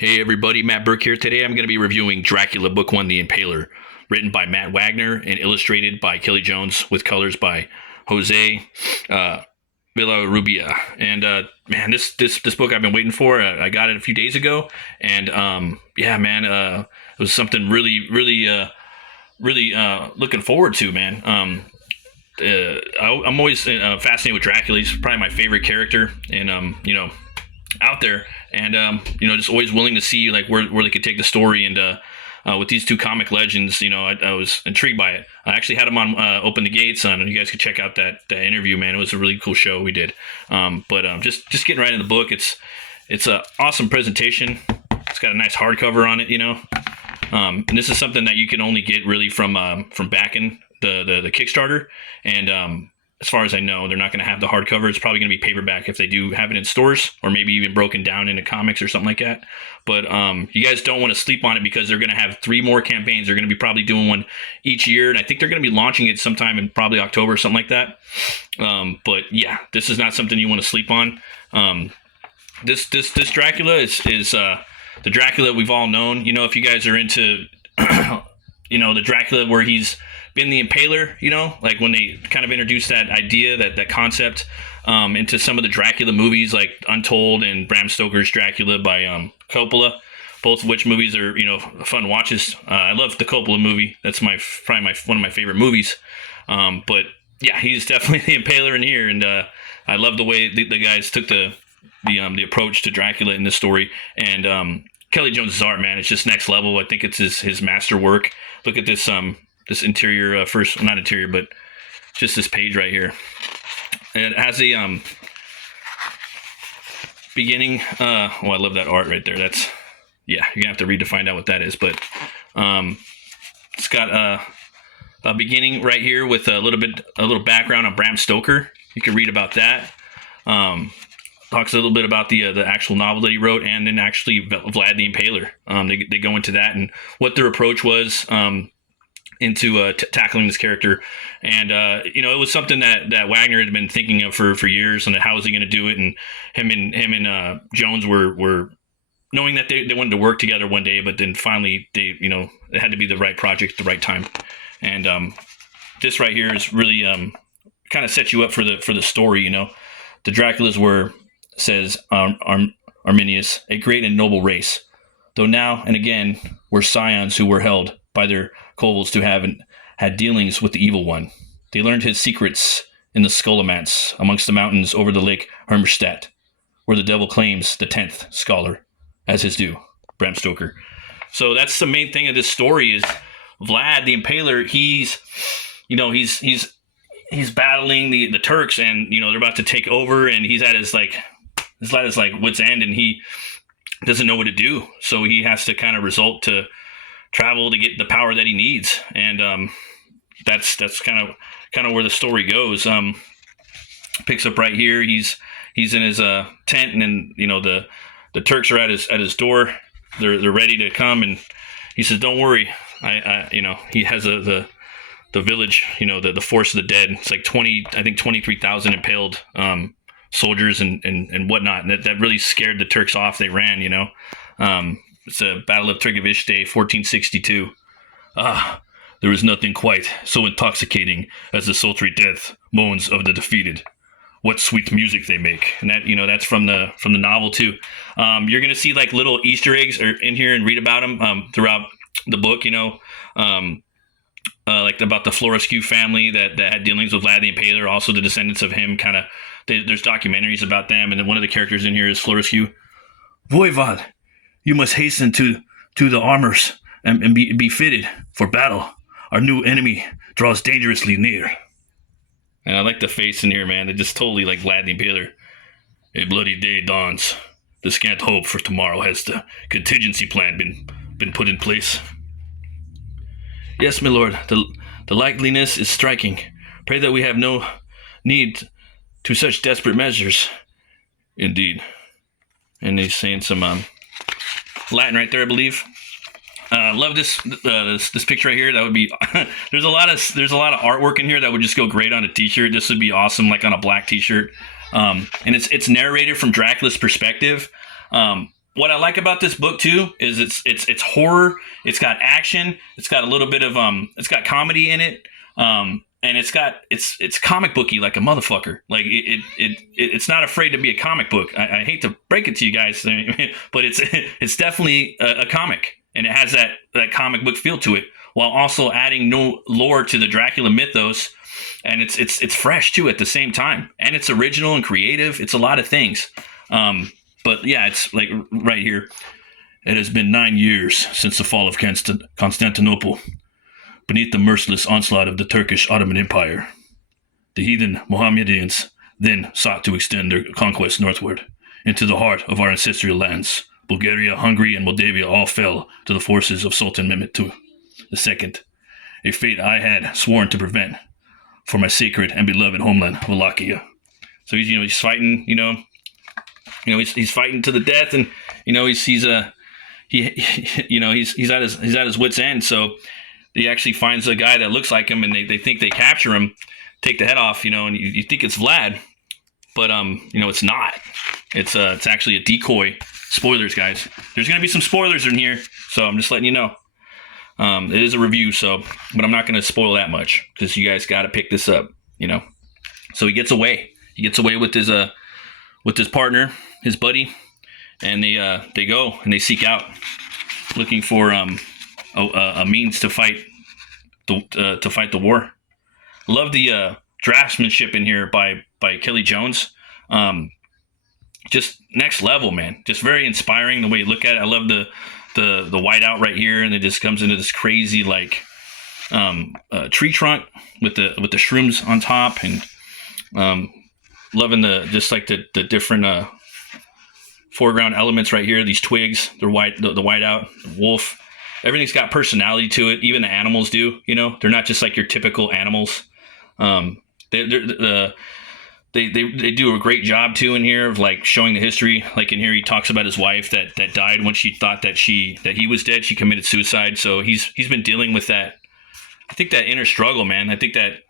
Hey everybody, Matt Burke here. Today I'm going to be reviewing Dracula Book 1, The Impaler, written by Matt Wagner and illustrated by Kelly Jones with colors by Jose Villarrubia. And man, this book I've been waiting for. I got it a few days ago, and yeah, man, it was something really looking forward to, man. I'm always fascinated with Dracula. He's probably my favorite character, and out there, and just always willing to see like where they could take the story. And with these two comic legends, I was intrigued by it. I actually had them on Open the Gates, and you guys could check out that interview. Man, it was a really cool show we did. But just getting right into the book, it's a awesome presentation. It's got a nice hardcover on it, and this is something that you can only get really from backing the Kickstarter. And as far as I know, they're not going to have the hardcover. It's probably going to be paperback if they do have it in stores, or maybe even broken down into comics or something like that. But you guys don't want to sleep on it, because they're going to have 3 more campaigns. They're going to be probably doing one each year, and I think they're going to be launching it sometime in probably October or something like that. But yeah, this is not something you want to sleep on. This Dracula is the Dracula we've all known. If you guys are into the Dracula where he's been the Impaler, like when they kind of introduced that idea, that concept into some of the Dracula movies like Untold and Bram Stoker's Dracula by Coppola, both of which movies are fun watches. I love the Coppola movie. That's probably one of my favorite movies. But yeah, he's definitely the Impaler in here, and I love the way the guys took the approach to Dracula in this story. And Kelly Jones' art, man, it's just next level. I think it's his masterwork. Look at this this interior, not interior, but just this page right here. And it has a beginning. I love that art right there. You're gonna have to read to find out what that is. But it's got a beginning right here with a little background on Bram Stoker. You can read about that. Talks a little bit about the actual novel that he wrote, and then actually Vlad the Impaler. They go into that and what their approach was into tackling this character. And it was something that Wagner had been thinking of for years, and how was he going to do it. And him and Jones were knowing that they wanted to work together one day, but then finally it had to be the right project at the right time. And this right here is really kind of sets you up for the story. The Draculas were, says Arminius, a great and noble race, though now and again were scions who were held by their covels to have had dealings with the evil one. They learned his secrets in the Scholomance amongst the mountains over the lake Hermstadt, where the devil claims the 10th scholar as his due. Bram Stoker. So that's the main thing of this story is Vlad the Impaler. He's battling the Turks, and they're about to take over, and he's at his wit's end, and he doesn't know what to do. So he has to kind of resort to travel to get the power that he needs, and that's kind of where the story goes. Picks up right here. He's in his tent, and then the Turks are at his door. They're ready to come, and he says, "Don't worry, he has the village, the force of the dead. It's like 23,000 impaled soldiers and whatnot, and that really scared the Turks off. They ran, It's a Battle of Triglavište, 1462. Ah, there is nothing quite so intoxicating as the sultry death moans of the defeated. What sweet music they make." And that, that's from the novel too. You're gonna see like little Easter eggs in here and read about them throughout the book. Like about the Florescu family that had dealings with Vlad the Impaler, also the descendants of him. There's documentaries about them, and then one of the characters in here is Florescu. "Voivod, you must hasten to the armors and be fitted for battle. Our new enemy draws dangerously near." And I like the face in here, man. They just totally like Vlad the Impaler. "A bloody day dawns. The scant hope for tomorrow. Has the contingency plan been put in place?" "Yes, my lord. The likeliness is striking. Pray that we have no need to such desperate measures." "Indeed." And he's saying some Latin right there, I believe. Love this picture right here. That would be there's a lot of artwork in here that would just go great on a t-shirt. This would be awesome, like on a black t-shirt. And it's narrated from Dracula's perspective. what I like about this book too is it's horror. It's got action. It's got a little bit of it's got comedy in it. And it's comic booky like a motherfucker. Like it's not afraid to be a comic book. I hate to break it to you guys, but it's definitely a comic, and it has that comic book feel to it, while also adding no lore to the Dracula mythos, and it's fresh too at the same time, and it's original and creative. It's a lot of things. But yeah, it's like right here. It has been 9 years since the fall of Constantinople. Beneath the merciless onslaught of the Turkish Ottoman Empire, the heathen Mohammedans then sought to extend their conquest northward into the heart of our ancestral lands. Bulgaria, Hungary, and Moldavia all fell to the forces of Sultan Mehmed II, a fate I had sworn to prevent for my sacred and beloved homeland, Wallachia. So he's fighting, he's fighting to the death, and he's at his wit's end. So he actually finds a guy that looks like him, and they think they capture him, take the head off, and you think it's Vlad, but it's not. It's actually a decoy. Spoilers, guys. There's gonna be some spoilers in here, so I'm just letting you know. It is a review, but I'm not gonna spoil that much because you guys got to pick this up, So he gets away. He gets away with his partner, his buddy, and they go and they seek out, looking for a means to fight the war. Love the draftsmanship in here by Kelly Jones. Just next level, man. Just very inspiring the way you look at it. I love the whiteout right here, and it just comes into this crazy like tree trunk with the shrooms on top, and loving the different foreground elements right here. These twigs, the whiteout, the wolf. Everything's got personality to it. Even the animals do. They're not just like your typical animals. They do a great job too in here of like showing the history. Like in here, he talks about his wife that died when she thought that he was dead. She committed suicide. So he's been dealing with that. I think that inner struggle, man. I think that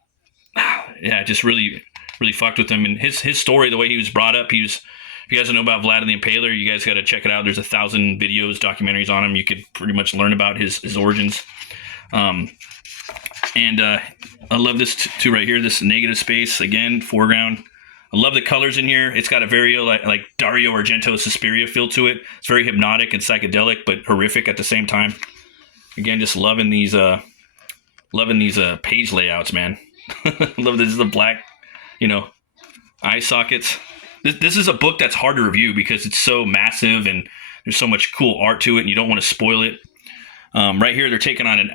just really really fucked with him, and his story, the way he was brought up. If you guys don't know about Vlad and the Impaler, you guys got to check it out. There's 1,000 videos, documentaries on him. You could pretty much learn about his origins. And I love this too right here, this negative space, again, foreground. I love the colors in here. It's got a very like Dario Argento Suspiria feel to it. It's very hypnotic and psychedelic, but horrific at the same time. Again, just loving these page layouts, man. Love this is the black, eye sockets. This is a book that's hard to review because it's so massive and there's so much cool art to it, and you don't want to spoil it. Right here, they're taking on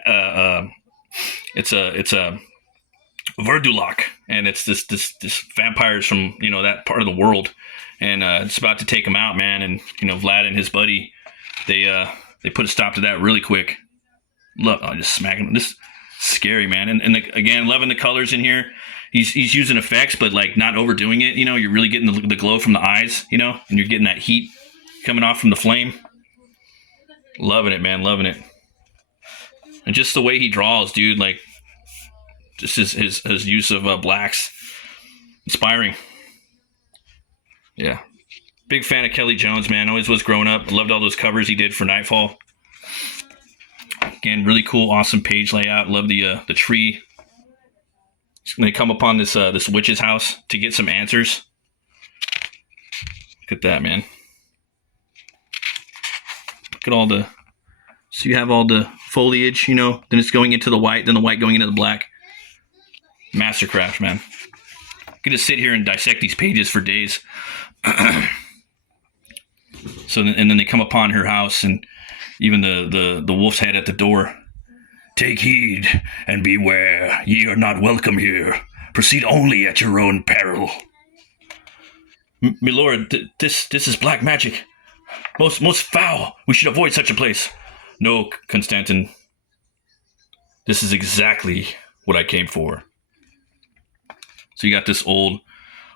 it's a Verdulak, and it's this vampires from that part of the world, and it's about to take him out, man. And Vlad and his buddy, they put a stop to that really quick. Look, I just smacking this. Scary, man. And again, loving the colors in here. He's using effects, but like not overdoing it. You're really getting the glow from the eyes, and you're getting that heat coming off from the flame. Loving it, man. Loving it. And just the way he draws, dude, like just his use of blacks. Inspiring. Yeah. Big fan of Kelly Jones, man. Always was growing up. Loved all those covers he did for Nightfall. Again, really cool, awesome page layout. Love the tree. They come upon this witch's house to get some answers. Look at that, man. Look at all the. So you have all the foliage, then it's going into the white, then the white going into the black. Mastercraft, man. I could just sit here and dissect these pages for days. And then they come upon her house, and even the wolf's head at the door. Take heed and beware. Ye are not welcome here. Proceed only at your own peril. My lord, this is black magic. Most foul. We should avoid such a place. No, Constantin. This is exactly what I came for. So you got this old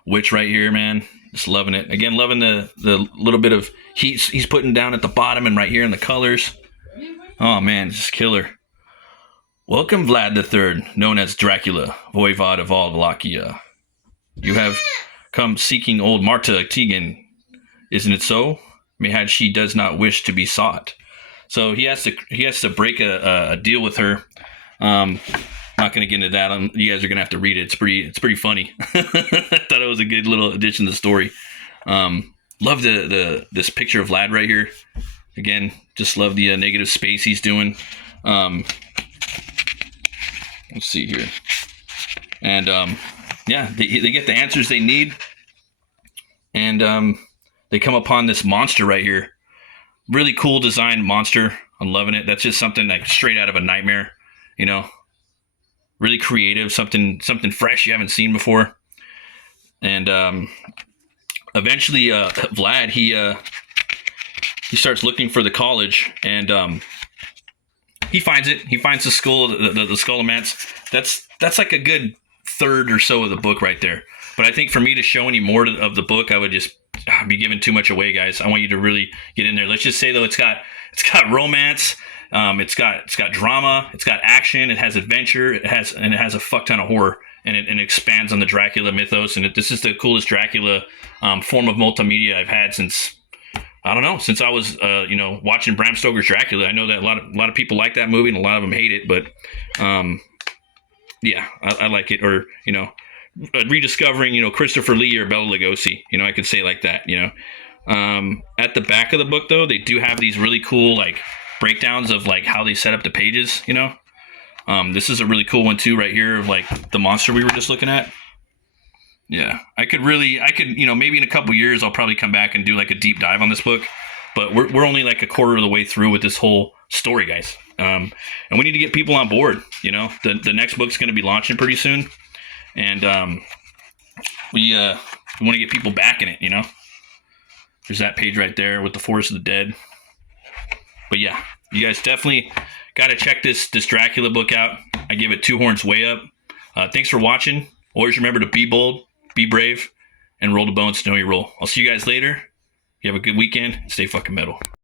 witch right here, man. Just loving it. Again, loving the little bit of heat he's putting down at the bottom and right here in the colors. Oh, man, it's just killer. Welcome, Vlad III, known as Dracula, voivod of all Wallachia. You have come seeking old Marta Tegan, isn't it so? had she does not wish to be sought. So he has to break a deal with her. Not going to get into that. You guys are going to have to read it. It's pretty funny. I thought it was a good little addition to the story. Love this picture of Lad right here. Again, just love the negative space he's doing. Let's see here. And yeah, they get the answers they need. And they come upon this monster right here. Really cool designed monster. I'm loving it. That's just something like straight out of a nightmare, you know. Really creative, something fresh you haven't seen before. And eventually, Vlad he starts looking for the college, and he finds it. He finds the skull, the Skullomance. That's like a good third or so of the book right there. But I think for me to show any more of the book, I would just be giving too much away, guys. I want you to really get in there. Let's just say though, it's got romance. It's got drama. It's got action. It has adventure. It has a fuck ton of horror, and it expands on the Dracula mythos. And this is the coolest Dracula form of multimedia I've had since I was watching Bram Stoker's Dracula. I know that a lot of people like that movie, and a lot of them hate it, but yeah, I like it. Or rediscovering Christopher Lee or Bela Lugosi. I could say like that. At the back of the book though, they do have these really cool like breakdowns of like how they set up the pages. This is a really cool one too right here of like the monster we were just looking at. Yeah, I could maybe in a couple years I'll probably come back and do like a deep dive on this book, but we're only like a quarter of the way through with this whole story, guys. And we need to get people on board. The next book's going to be launching pretty soon, and we want to get people back in it. There's that page right there with the Forest of the Dead. But yeah, you guys definitely got to check this Dracula book out. I give it 2 horns way up. Thanks for watching. Always remember to be bold, be brave, and roll the bones to know your role. I'll see you guys later. You have a good weekend. Stay fucking metal.